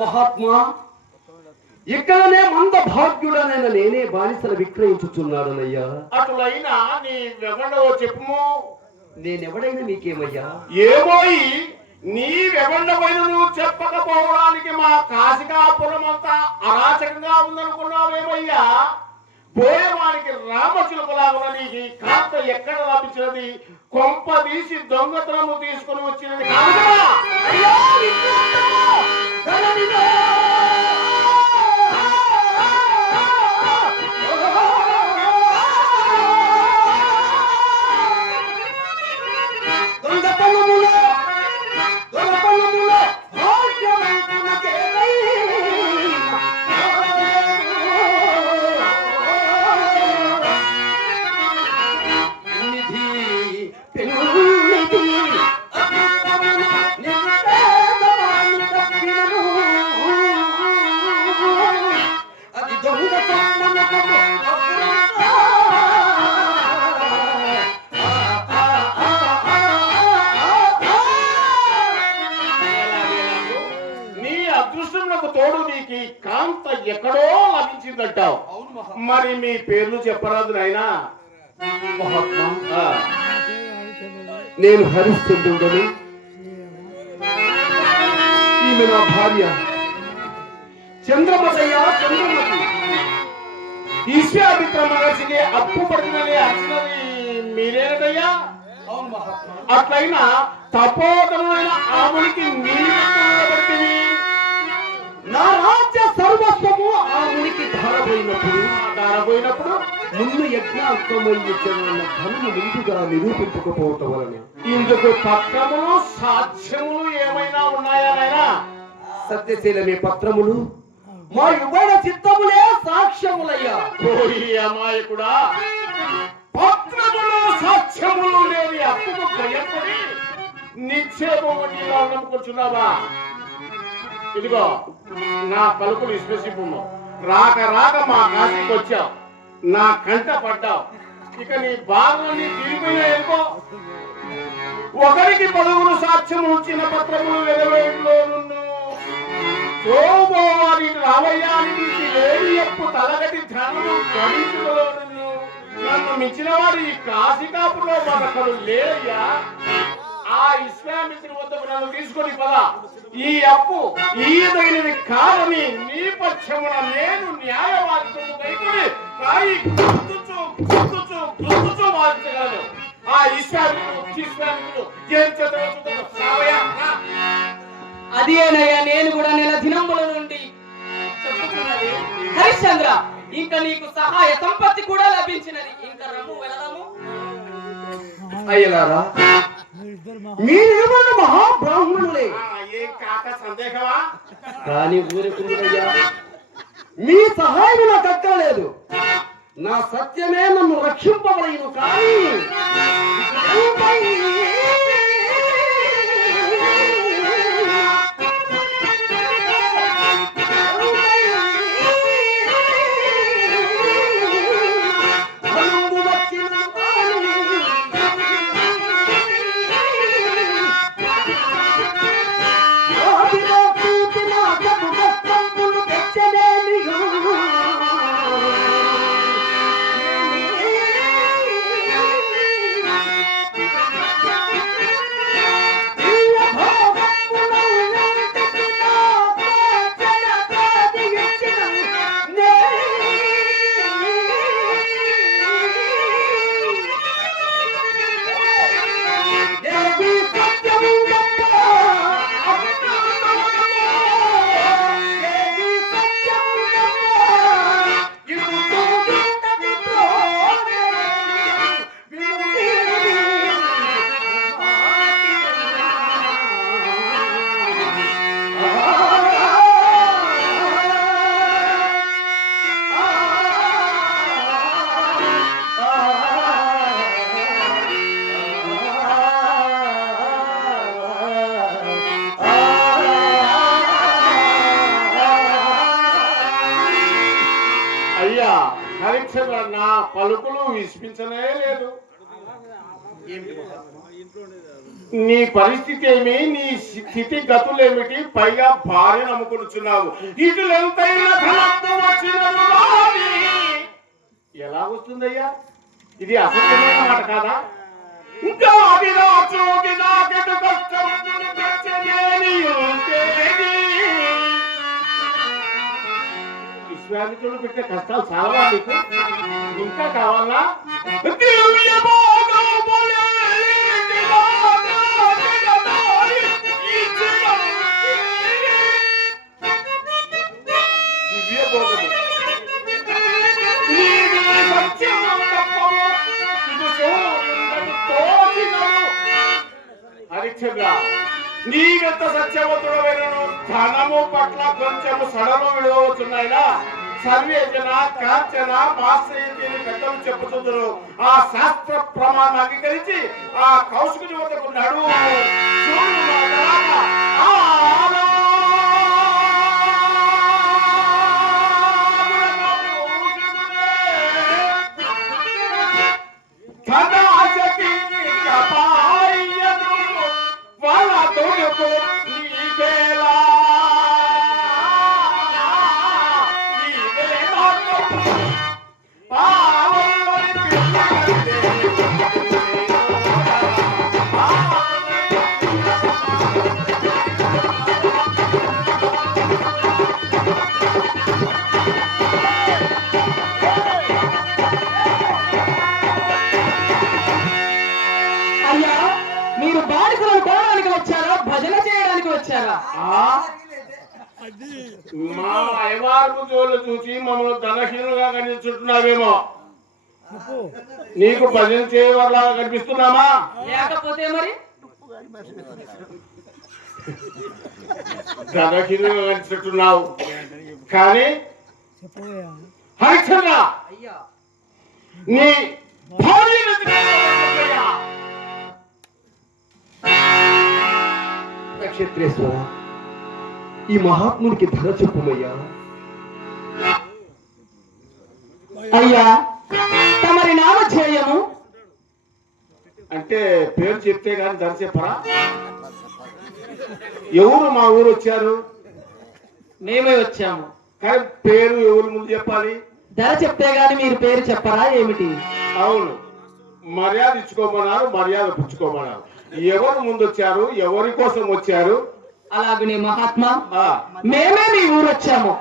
మహాత్మా, ఇక్కడనే మంద భాగ్యుడనైన నేనే బానిసలు విక్రయించుచున్నాడనయ్యా. అటులైనా నీవెవడో చెప్పుము. నేనెవడైనా నీకేమయ్యా? ఏమోయి నీవెవడమైన నువ్వు చెప్పకపోవడానికి మా కాశికాపురం అంతా అరాచకంగా ఉందనుకున్నావేమయ్యా? పోయేవానికి రామచిలుకలాగా నీకు కాంత ఎక్కడ లభించినది? కొంప తీసి దొంగతనము తీసుకుని వచ్చినది కాదుగా? తోడు నీకు కాంత ఎక్కడో లభించిందంటావు. మరి మీ పేర్లు చెప్పరాదు నాయనా. మహాత్మా, నేను హరిశ్చంద్రుడని, ఈమె నా భార్య చంద్రమతయ్య. చంద్రమతి ఈశ్వరామిత్ర మహర్షికి అప్పు పడుతుందని అర్చనది మీరేనయ్యా. అట్లయినా తపోధనమైన ఆవునికి నీళ్ళు నా రాజ్య సర్వస్వము ఆ మునికి ధారపోయినప్పుడు ముందు యజ్ఞాత్మన్న ధనము ముందుగా నిరూపించకపోవటం వలన ఇందుకు పత్రములు సాక్ష్యములు ఏమైనా ఉన్నాయా నాయనా? సత్యశీలమే పత్రములు, మా యువన చిత్తములే సాక్ష్యములయ్యా. ఓరి అమాయకుడా, పత్రములు సాక్ష్యములు లేని అప్పుకు భయపడి నిక్షేపం వంటిగా నమ్ముకుంటున్నావా? ఇదిగో నా పలుకులు విశ్వసిపుము. రాక రాక మా కాశీకి వచ్చావు, నా కంట పడ్డావు. ఇక నీ బాధలన్నీ తీరిపోయినా ఎందుకో. ఒకరికి పలువురు సాక్ష్యం ఉంచిన పత్రములు వెలవేట్లో రావయ్యానికి లేని ఎప్పు తలగటి ధనము గడించులో నన్ను మించిన వారు ఈ కాశీకాపులో మనకలు లేరయ్యా. ఆ విశ్వామిత్రుని వద్దకు నన్ను తీసుకొని పదా. ఈ అప్పు ఈదగినది కాదని నీ పక్షమున నేను న్యాయవాదితో కైకొని కాయి గుర్తుచూ వాదించగలను. ఆ విశ్వామిత్రుడు ఏం చదువు అదేనయ్యా నేను కూడా నెల దినముల నుండి చెప్పుతున్నది. హరిశ్చంద్ర, ఇంకా నీకు సహాయ సంపత్తి కూడా లభించినది. ఇంకా రమ్ము వెళదాము. అయ్యలారా, మీరు మహాబ్రాహ్మణులే. ఏం కాక సందేహమా? కానీ ఊరుకుందయ్యా, మీ సహాయం నాకు అక్కర్లేదు. నా సత్యమే నన్ను రక్షింపబడను. కానీ హరిశ్చంద్ర నా పలుకులు వినిపించనే లేదు. నీ పరిస్థితి ఏమి, నీ స్థితి గతులేమిటి? పైగా భార్య నమ్ముకొనుచున్నావు. ఇటులెంతైనా ధనము వచ్చినను రాని. ఎలా వస్తుందయ్యా? ఇది అసత్యమైన మాట కాదా? ఇంకా అది రాచోది నాకెటు కష్టమును తెచ్చలేని ఉంటేది. విశ్వామిత్రుడు పెట్టే కష్టాలు చాలా నీకు ఇంకా కావాలా? దివ్య భోగములే దివ్య భోగము హరిశ్చంద్ర, నీవెంత సత్యవంతుడమైనను ధనము పట్ల కొంచెము సడలు విడవచ్చున్నాయినా సర్వేజన కాంచన మాశ్రయించి పెద్దలు చెప్పుతుందరు. ఆ శాస్త్ర ప్రమాణం అంగీకరించి ఆ కౌశికుని వద్దకు నడువు. మీరు బాలికలను కోరడానికి వచ్చారా, భజన చేయడానికి వచ్చారా? మా అయ్యవారు జోలు చూసి మమ్మల్ని ధనహీనులుగా కనిపించుంటున్నావేమో. నీకు భజన చేయవాళ్ళగా కనిపిస్తున్నామా? లేకపోతే మరి ధనహీనులుగా కనిపిస్తున్నావు. కానీ హరిశ్చంద్ర, నీ భార్యను నక్షత్రేశ్వర, ఈ మహాత్మునికి ధర చెప్పుమయ్యా. అయ్యా, తమరి నామధేయము? అంటే పేరు చెప్తే కానీ ధర చెప్పరా? ఎవరు మా ఊరు వచ్చారు? మేమే వచ్చాము. కానీ పేరు ఎవరు ముందు చెప్పాలి? ధర చెప్తే గాని మీరు పేరు చెప్పరా ఏమిటి? అవును, మర్యాద ఇచ్చుకోమన్నారు, మర్యాద పుచ్చుకోమన్నారు. ఎవరు ముందు వచ్చారు? ఎవరి కోసం వచ్చారు? అలాగనే మహాత్మా, మేమే మీ ఊరు వచ్చాము.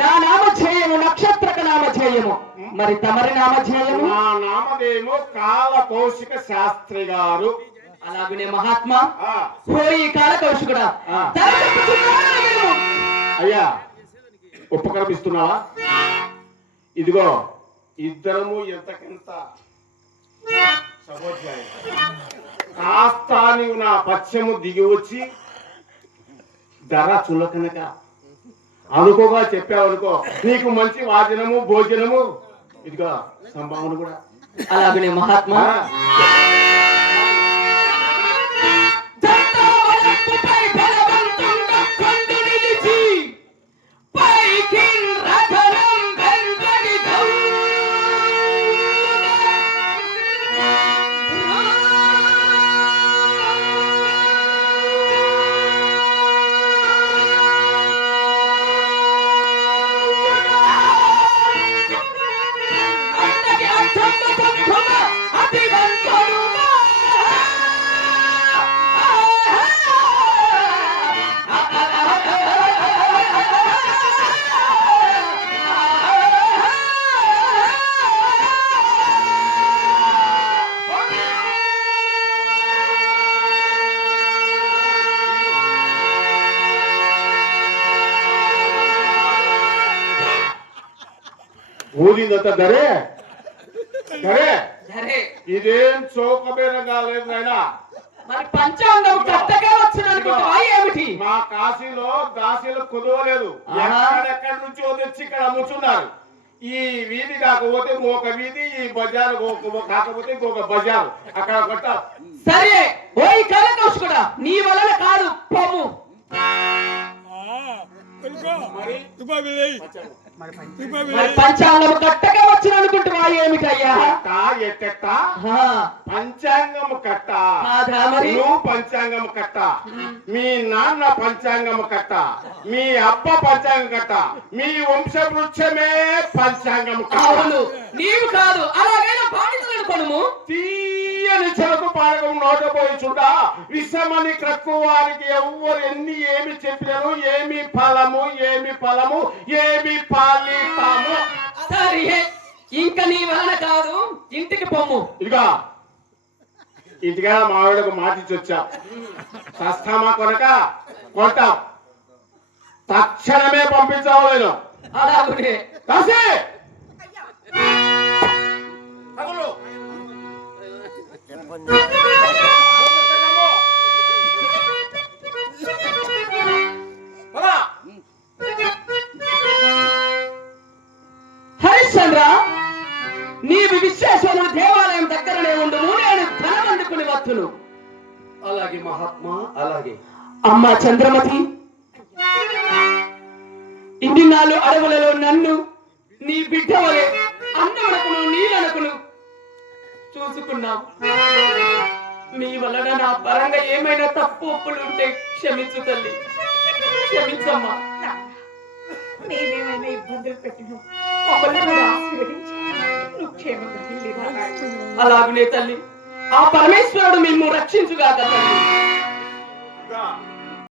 నా నామధేయము నక్షత్రక నామధేయము. మరి తమరి నామధేయము? నా నామధేయము కాల కౌశిక శాస్త్రి గారు. అలాగనే మహాత్మా, హోయి కాల కౌశికుడా, అయ్యా ఉపక్రమిస్తున్నావా? ఇదిగో ఇద్దరము ఎంతకంత కాస్త నీవు నా పశ్చము దిగి వచ్చి ధర చులకనక అనుకోగా చెప్పావనుకో, నీకు మంచి వాచనము భోజనము ఇదిగో సంభావన కూడా. అలాగనే మహాత్మా, ఊరిందంతా ధరే ధరే. ధరే ఇదేం చౌకమైన కాలేదు నాయనా. మరి పంచాంగం కరెక్ట్గా వచ్చిననుకుంటావా ఏమిటి? మా కాశీలో దాసీలు కుదవలేదు. ఎక్కడెక్కడి నుంచో తెచ్చి ఇక్కడ అమ్ముతున్నారు. ఈ వీధి కాకపోతే ఇంకొక వీధి, ఈ బజారు కాకపోతే ఇంకొక బజారు. అక్కడ కొట్ట. సరే ఓయ్ కాలకౌశ్ కూడా నీ వలన కాదు పొమ్ము. మరి మరి పంచాంగం కట్టగా వచ్చిన అనుకుంటున్నా ఏమిటయ్యా? ఎట్ట ఆ, పంచాంగం కట్ట కాదా మరి? నువ్వు పంచాంగం కట్ట, మీ నాన్న పంచాంగం కట్ట, మీ అబ్బ పంచాంగం కట్ట, మీ వంశ వృక్షమే పంచాంగం కట్ట. అవును, నీవు కాదు, అలాగైనా బాధితులను కొనుము. తీయని చెరకు పానకం నోటపోయి చూడ విషమని క్రక్కు వారికి ఎవ్వరు ఎన్ని ఏమి చెప్పినారు, ఏమి ఫలము ఏమి ఫలితము. సరే, ఇంకా నీ వలన కాదు, ఇంటికి పొమ్ము. ఇదిగా ఇంటిగా మావిడకు మాటిచ్చి వచ్చా, సస్తామా కొనక కొంటాం, తక్షణమే పంపించావు నేను. అలాగునే కాసే తగులు. పద. హరిశ్చంద్ర, నీవు విశ్వేశ్వరుడు దేవాలయం దగ్గరనే ఉండు, నేను ధనం అందుకుని వత్తును. అలాగే మహాత్మా, అలాగే. అమ్మా చంద్రమతి, ఇన్ని నాళ్ళు అడవులలో నన్ను నీ బిడ్డ వలె అన్నవనకును నీలనకును చూసుకున్నావు. మీ వలన నా పరంగా ఏమైనా తప్పు ఒప్పులుంటే క్షమించు తల్లి, క్షమించమ్మా. మేమేమైనా ఇబ్బందులు పెట్టినాం, మమ్మల్ని కూడా ఆశీర్వదించి నువ్వు క్షేమంగా వెళ్ళి రా. అలాగునే తల్లి, ఆ పరమేశ్వరుడు మిమ్ము రక్షించుగాక తల్లి. ఇదిగా